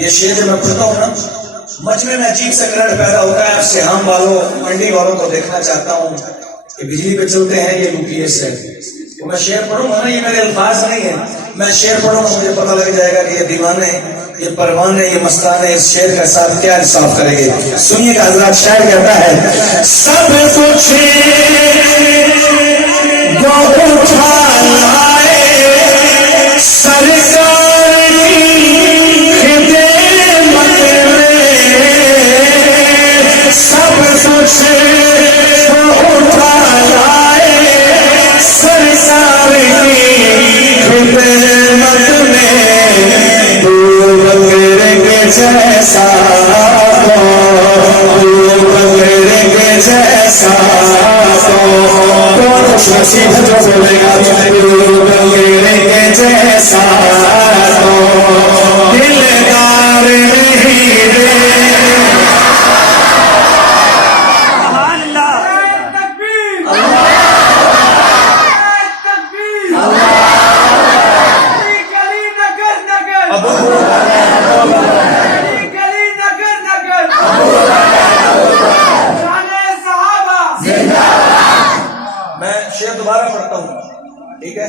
ये शेर जब मैं पढ़ता हूँ ना, मजमे में अजीब सा करंट पैदा होता है। आपसे हम वालों, मंडी वालों को देखना चाहता हूँ कि बिजली पे चलते हैं ये यूपीएस है। तो मैं शेर पढ़ूंगा ना, ये मेरे अल्फाज नहीं है, मैं शेर पढ़ूंगा, मुझे पता लग जाएगा कि ये दीवाने, ये परवाने, ये मस्ताने इस शेर के साथ क्या इंसाफ करेंगे। सुनिएगा हजरत, शायर कहता है, सब कुछ वो उठा लाए सरकार की खिदमत में, सब कुछ वो उठा लाए सरकार की खिदमत में। तू बकरे के जैसा तो, तू बकरे के जैसा तो खुश नसीब जो बोलेगा, तू बकरे के जैसा तो दिलदार नहीं रे। मैं शेर दोबारा पढ़ता हूँ, ठीक है।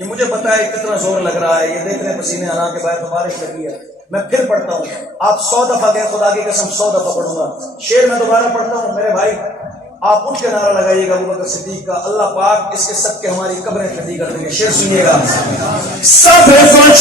ये मुझे पता है कितना जोर लग रहा है, ये देख रहे पसीने आना के बाद बारिश लगी है। मैं फिर पढ़ता हूँ, आप 100 दफा गए, खुदा की कसम 100 दफा पढ़ूंगा। शेर मैं दोबारा पढ़ता हूँ मेरे भाई, आप उठ के नारा लगाइएगा अबू बकर सिद्दीक का। अल्लाह पाक इसके सबके हमारी कब्रें ठंडी कर देंगे। शेर सुनिएगा, सब कुछ